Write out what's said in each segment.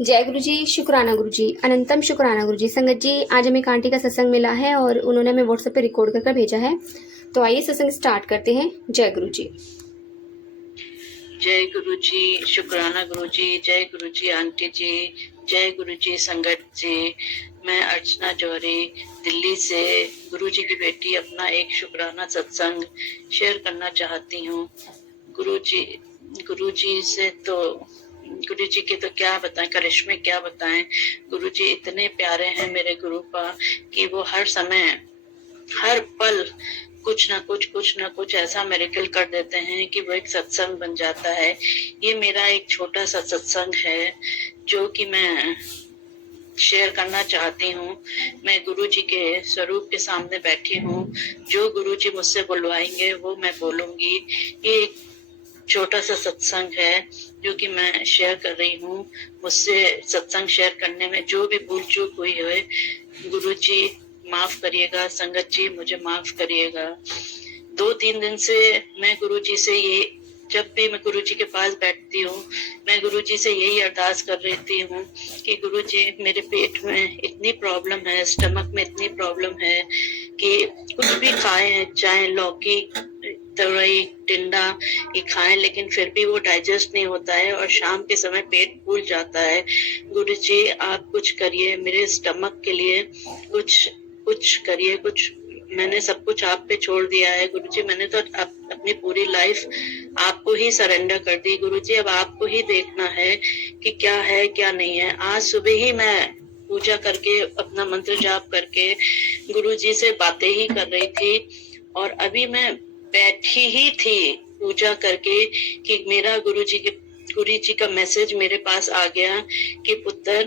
जय गुरु जी, शुक्राना गुरु जी, अनंतम शुक्राना गुरु जी। संगत जी, आज हमें एक आंटी का सत्संग मिला है और उन्होंने हमें व्हाट्सएप पे रिकॉर्ड कर भेजा है। तो आइए सत्संग स्टार्ट करते हैं। जय गुरु जी। जय गुरु जी, शुक्राना गुरु जी, जय गुरु जी आंटी जी, जय गुरु जी संगत जी। मैं अर्चना जौहरी दिल्ली से गुरु जी की बेटी अपना एक शुक्राना सत्संग शेयर करना चाहती हूँ। गुरु जी से तो गुरु जी के तो क्या बताएं, करिश्मे क्या बताएं। गुरु जी इतने प्यारे हैं मेरे गुरु पा कि वो हर समय हर पल कुछ ना कुछ ऐसा मेरेकल कर देते हैं कि वो एक सत्संग बन जाता है। ये मेरा एक छोटा सा सत्संग है जो कि मैं शेयर करना चाहती हूँ। मैं गुरु जी के स्वरूप के सामने बैठी हूँ। जो गुरु जी मुझसे बुलवाएंगे वो मैं बोलूंगी। ये एक छोटा सा सत्संग है जो कि मैं शेयर कर रही हूँ। मुझसे सत्संग शेयर करने में जो भी भूल चूक हुई है गुरु जी माफ करिएगा, संगत जी मुझे माफ करिएगा। 2-3 दिन से मैं गुरु जी से ये, जब भी मैं गुरु जी के पास बैठती हूँ मैं गुरु जी से यही अरदास कर रही हूँ कि गुरु जी मेरे पेट में इतनी प्रॉब्लम है, स्टमक में इतनी प्रॉब्लम है कि कुछ भी खाए, चाहे लौकी, तोरई, टिंडा ये खाएं लेकिन फिर भी वो डाइजेस्ट नहीं होता है और शाम के समय पेट फूल जाता है। गुरु जी आप कुछ करिए मेरे स्टमक के लिए, कुछ करिए। कुछ मैंने सब कुछ आप पे छोड़ दिया है गुरु जी। मैंने तो अपनी पूरी लाइफ आपको ही सरेंडर कर दी गुरु जी। अब आपको ही देखना है कि क्या है क्या नहीं है। आज सुबह ही मैं पूजा करके अपना मंत्र जाप करके गुरु जी से बातें ही कर रही थी और अभी मैं बैठी ही थी पूजा करके कि मेरा गुरु जी का मैसेज मेरे पास आ गया कि पुत्र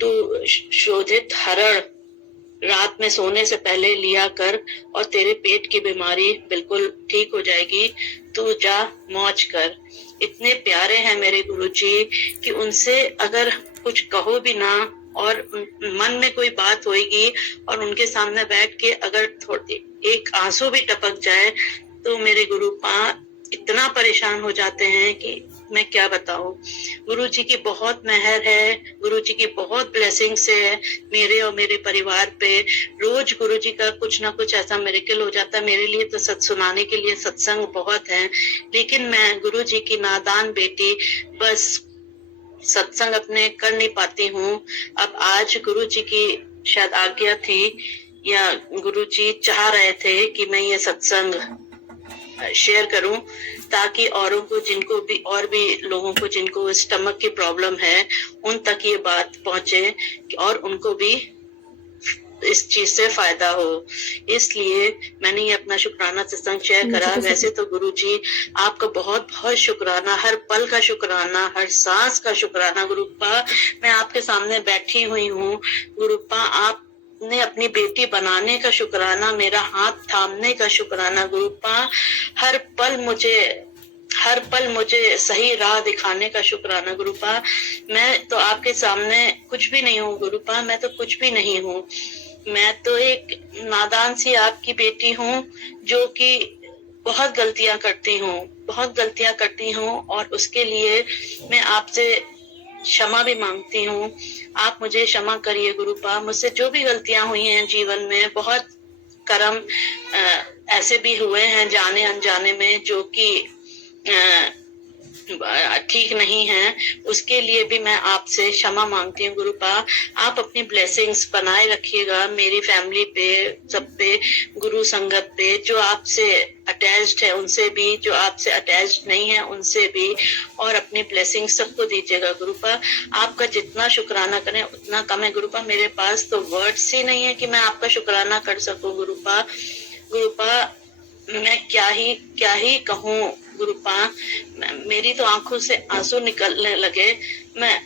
तू शोधित हरण रात में सोने से पहले लिया कर और तेरे पेट की बीमारी बिल्कुल ठीक हो जाएगी। तू जा मौज कर। इतने प्यारे हैं मेरे गुरुजी कि उनसे अगर कुछ कहो भी ना और मन में कोई बात होएगी और उनके सामने बैठ के अगर थोड़ी एक आंसू भी टपक जाए तो मेरे गुरु पा इतना परेशान हो जाते हैं कि मैं क्या बताऊं। गुरु जी की बहुत मेहर है, गुरु जी की बहुत ब्लेसिंग्स है मेरे और मेरे परिवार पे। रोज गुरु जी का कुछ ना कुछ ऐसा मिरेकल हो जाता है। मेरे लिए तो सुनाने के लिए सत्संग बहुत है, लेकिन मैं गुरु जी की नादान बेटी बस सत्संग अपने कर नहीं पाती हूँ। अब आज गुरु जी की शायद आज्ञा थी या गुरु जी चाह रहे थे कि मैं ये सत्संग शेयर करूं ताकि औरों को, जिनको भी और भी लोगों को जिनको स्टमक की प्रॉब्लम है उन तक ये बात पहुंचे और उनको भी इस चीज से फायदा हो। इसलिए मैंने ये अपना शुक्राना सत्संग शेयर करा। वैसे तो गुरुजी आपका बहुत बहुत शुक्राना, हर पल का शुक्राना, हर सांस का शुक्राना। गुरुपा मैं आपके सामने बैठी हुई हूँ। गुरुपा आप ने अपनी बेटी बनाने का शुक्राना, मेरा हाथ थामने का शुक्राना। गुरुपा हर पल मुझे सही राह दिखाने का शुक्राना। गुरुपा मैं तो आपके सामने कुछ भी नहीं हूँ। गुरुपा मैं तो कुछ भी नहीं हूँ। मैं तो एक नादान सी आपकी बेटी हूँ जो कि बहुत गलतियां करती हूँ और उसके लिए मैं आपसे क्षमा भी मांगती हूँ। आप मुझे क्षमा करिए गुरुपा। मुझसे जो भी गलतियां हुई हैं जीवन में, बहुत कर्म ऐसे भी हुए हैं जाने अनजाने में जो कि ठीक नहीं है, उसके लिए भी मैं आपसे क्षमा मांगती हूँ गुरुपा। आप अपनी ब्लेसिंग्स बनाए रखिएगा मेरी फैमिली पे, सब पे, गुरु संगत पे, जो आपसे अटैच्ड है उनसे भी, जो आपसे अटैच्ड नहीं है उनसे भी, और अपनी ब्लेसिंग सबको दीजिएगा गुरुपा। आपका जितना शुक्राना करें उतना कम है गुरुपा। मेरे पास तो वर्ड्स ही नहीं है कि मैं आपका शुक्राना कर सकूं गुरुपा। मैं क्या ही कहूँ गुरुपा। मेरी तो आंखों से आंसू निकलने लगे। मैं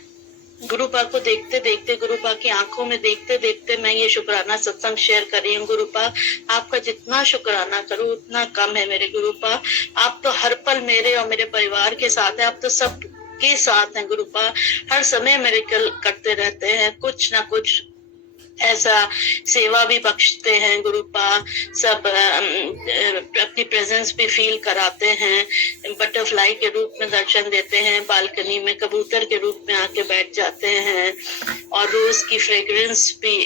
गुरुपा को देखते देखते, गुरुपा की आंखों में देखते देखते मैं ये शुक्राना सत्संग शेयर कर रही हूँ गुरुपा। आपका जितना शुक्राना करूँ उतना कम है मेरे गुरुपा। आप तो हर पल मेरे और मेरे परिवार के साथ है। आप तो सब के साथ हैं गुरुपा। हर समय मिरेकल करते रहते हैं, कुछ ना कुछ ऐसा सेवा भी बख्शते हैं गुरुपा, सब अपनी प्रेजेंस भी फील कराते हैं, बटरफ्लाई के रूप में दर्शन देते हैं, बालकनी में कबूतर के रूप में आके बैठ जाते हैं और रोज की फ्रेग्रेंस भी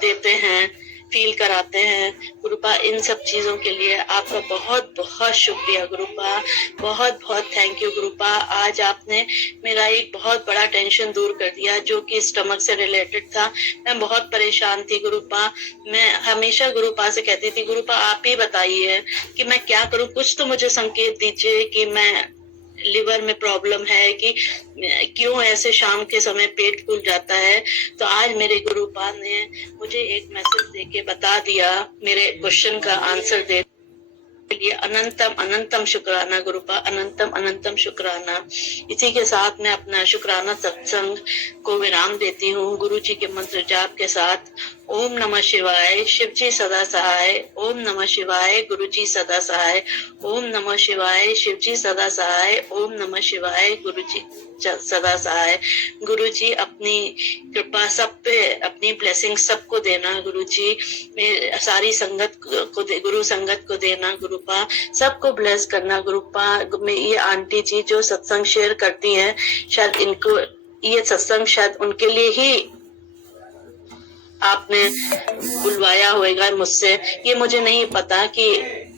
देते हैं, फील कराते हैं। गुरुपा इन सब चीजों के लिए आपका बहुत बहुत शुक्रिया गुरुपा, बहुत बहुत थैंक यू गुरुपा। आज आपने मेरा एक बहुत बड़ा टेंशन दूर कर दिया जो कि स्टमक से रिलेटेड था। मैं बहुत परेशान थी गुरुपा। मैं हमेशा गुरुपा से कहती थी गुरुपा आप ही बताइए कि मैं क्या करूं, कुछ तो मुझे संकेत दीजिए कि मैं लिवर में प्रॉब्लम है कि क्यों ऐसे शाम के समय पेट फूल जाता है। तो आज मेरे गुरुपा ने मुझे एक मैसेज देके बता दिया, मेरे क्वेश्चन का आंसर दे लिए अनंतम अनंतम शुक्राना गुरुपा, अनंतम अनंतम शुक्राना। इसी के साथ मैं अपना शुक्राना सत्संग को विराम देती हूँ गुरु जी के मंत्र जाप के साथ। ओम नमः शिवाय, शिव जी सदा सहाय। ओम नमः शिवाय, गुरु जी सदा सहाय। ओम नमः शिवाय, शिव जी सदा सहाय। ओम नमः शिवाय, गुरु जी सदा सहाय। गुरु जी अपनी कृपा सब पे, अपनी ब्लेसिंग सबको देना गुरु जी, सारी संगत को गुरु संगत को देना गुरुपा, सबको ब्लेस करना गुरुपा। ये आंटी जी जो सत्संग शेयर करती हैं, शायद इनको ये सत्संग शायद उनके लिए ही आपने बुलवाया होगा मुझसे, ये मुझे नहीं पता कि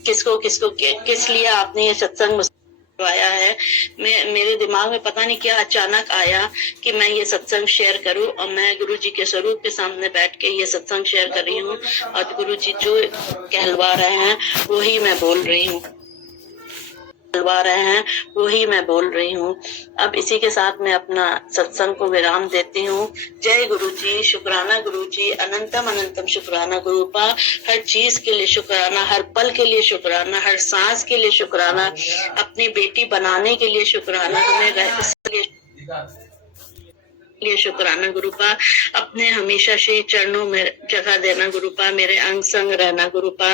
किसको किसको किस लिए आपने ये सत्संग बुलवाया है। मेरे दिमाग में पता नहीं क्या अचानक आया कि मैं ये सत्संग शेयर करूं और मैं गुरु जी के स्वरूप के सामने बैठ के ये सत्संग शेयर कर रही हूँ और गुरु जी जो कहलवा रहे हैं वही मैं बोल रही हूँ, वही मैं बोल रही हूँ। अब इसी के साथ मैं अपना सत्संग को विराम देती हूँ। जय गुरु जी, शुक्राना गुरु जी, अनंतम अनंतम शुक्राना गुरुपा। हर चीज के लिए शुक्राना, हर पल के लिए शुक्राना, हर सांस के लिए शुक्राना, अपनी बेटी बनाने के लिए शुक्राना, हमें लिए शुक्राना गुरुपा। अपने हमेशा श्री चरणों में जगह देना गुरुपा, मेरे अंग संग रहना गुरुपा।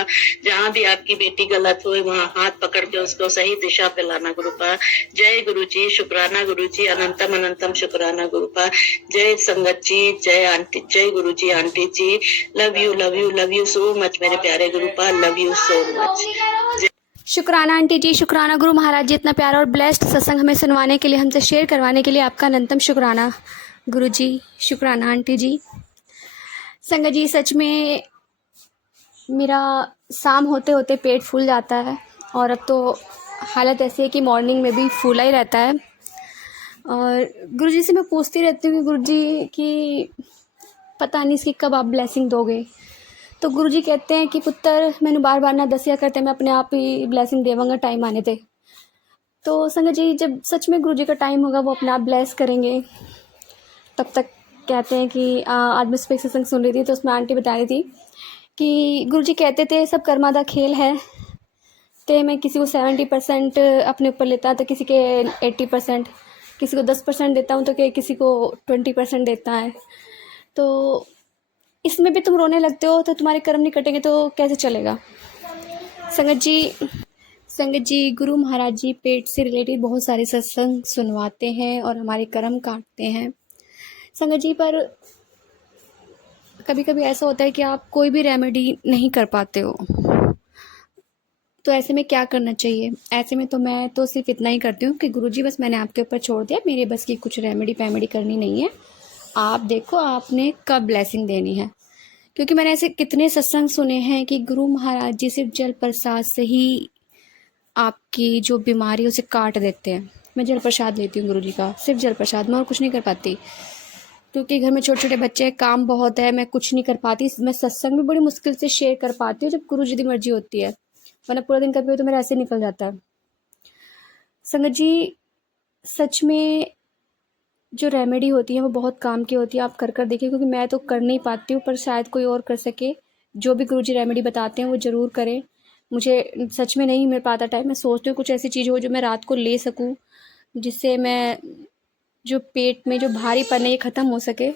जहाँ भी आपकी बेटी गलत हो वहाँ हाथ पकड़ के उसको सही दिशा पे लाना गुरुपा। जय गुरु जी, शुक्राना गुरु जी, अनंतम अनंतम शुक्राना गुरुपा। जय संगत जी, जय आंटी, जय गुरु जी, आंटी जी, love you love you love you so much मेरे प्यारे गुरुपा, लव यू सो मच। शुक्राना आंटी जी, शुक्राना गुरु महाराज जी, इतना प्यारा और ब्लेस्ड सत्संग हमें सुनवाने के लिए, हमसे शेयर करवाने के लिए आपका अनंतम शुक्राना गुरु जी, शुक्राना आंटी जी। संगत जी, सच में मेरा शाम होते होते पेट फूल जाता है और अब तो हालत ऐसी है कि मॉर्निंग में भी फूला ही रहता है। और गुरु जी से मैं पूछती रहती हूँ कि गुरु जी की पता नहीं इसकी कब आप ब्लेसिंग दोगे। तो गुरु जी कहते हैं कि पुत्र मैंने बार बार ना दसिया करते, मैं अपने आप ही ब्लेसिंग देवांगा, टाइम आने थे। तो संगत जी, जब सच में गुरु जी का टाइम होगा वो अपने आप ब्लेस करेंगे। तब तक कहते हैं कि आज मैं उस पर सत्संग सुन रही थी तो उसमें आंटी बता रही थी कि गुरु जी कहते थे सब कर्मा दा खेल है, तो मैं किसी को 70% अपने ऊपर लेता तो किसी के 80%, किसी को 10% देता हूँ तो किसी को 20% देता है। तो इसमें भी तुम रोने लगते हो तो तुम्हारे कर्म नहीं कटेंगे तो कैसे चलेगा। संगत जी, गुरु महाराज जी पेट से रिलेटेड बहुत सारे सत्संग सुनवाते हैं और हमारे कर्म काटते हैं संगत जी। पर कभी कभी ऐसा होता है कि आप कोई भी रेमेडी नहीं कर पाते हो, तो ऐसे में क्या करना चाहिए। ऐसे में तो मैं तो सिर्फ इतना ही करती हूँ कि गुरुजी बस मैंने आपके ऊपर छोड़ दिया, मेरे बस की कुछ रेमेडी पैमेडी करनी नहीं है, आप देखो आपने कब ब्लेसिंग देनी है। क्योंकि मैंने ऐसे कितने सत्संग सुने हैं कि गुरु महाराज जी सिर्फ जल प्रसाद से ही आपकी जो बीमारी उसे काट देते हैं। मैं जल प्रसाद लेती हूँ गुरु जी का, सिर्फ जल प्रसाद, मैं और कुछ नहीं कर पाती क्योंकि घर में छोटे छोटे बच्चे हैं, काम बहुत है, मैं कुछ नहीं कर पाती। मैं सत्संग भी बड़ी मुश्किल से शेयर कर पाती हूँ जब गुरु जी की मर्जी होती है, वरना पूरा दिन कभी तो मेरा ऐसे निकल जाता है। संगत जी, सच में जो रेमेडी होती है वो बहुत काम की होती है, आप कर कर देखिए, क्योंकि मैं तो कर नहीं पाती हूँ, पर शायद कोई और कर सके। जो भी गुरुजी रेमेडी बताते हैं वो ज़रूर करें। मुझे सच में नहीं मिल पाता टाइम, मैं सोचती हूँ कुछ ऐसी चीज़ हो जो मैं रात को ले सकूँ, जिससे मैं जो पेट में जो भारीपन है ये ख़त्म हो सके।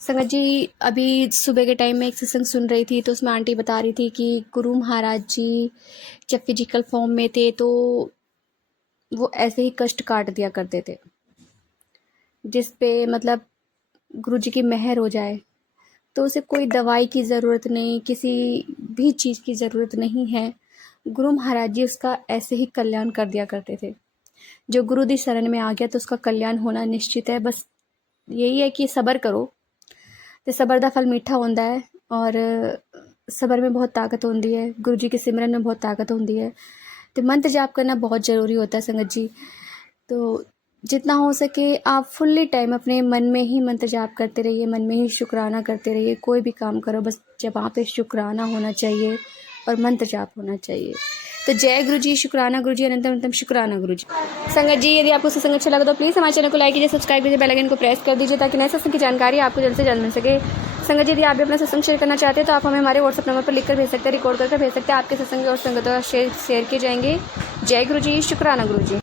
संगत जी, अभी सुबह के टाइम में एक सत्संग सुन रही थी तो उसमें आंटी बता रही थी कि गुरु महाराज जी जब फिजिकल फॉर्म में थे तो वो ऐसे ही कष्ट काट दिया करते थे, जिस पे मतलब गुरु जी की मेहर हो जाए। तो उसे कोई दवाई की ज़रूरत नहीं, किसी भी चीज़ की ज़रूरत नहीं है। गुरु महाराज जी उसका ऐसे ही कल्याण कर दिया करते थे। जो गुरु दी शरण में आ गया तो उसका कल्याण होना निश्चित है। बस यही है कि सब्र करो ते सब्र दा फल मीठा होंदा है और सब्र में बहुत ताकत होंदी है। गुरु जी के सिमरन में बहुत ताकत होंदी है। तो मंत्र जाप करना बहुत ज़रूरी होता है संगत जी। तो जितना हो सके आप फुल्ली टाइम अपने मन में ही मंत्र जाप करते रहिए, मन में ही शुक्राना करते रहिए। कोई भी काम करो बस जहाँ पे शुक्राना होना चाहिए और मंत्र जाप होना चाहिए। तो जय गुरु जी, शुक्राना गुरु जी, अनंतम अनंतम शुक्राना गुरु जी। संगत जी, यदि आपको सत्संग अच्छा लगा तो प्लीज़ हमारे चैनल को लाइक कीजिए, सब्सक्राइब कीजिए, बेल आइकन को प्रेस कर दीजिए ताकि नए सत्संग की जानकारी आपको जल्द से जल्द मिल सके। संगत जी, यदि आप भी अपना सत्संग शेयर करना चाहते हैं तो आप हमें हमारे व्हाट्सएप नंबर पर लिखकर भेज सकते हैं, रिकॉर्ड करके भेज सकते हैं। आपके सत्संग और संगतों शेयर किए जाएंगे। जय गुरु जी, शुक्राना गुरु जी।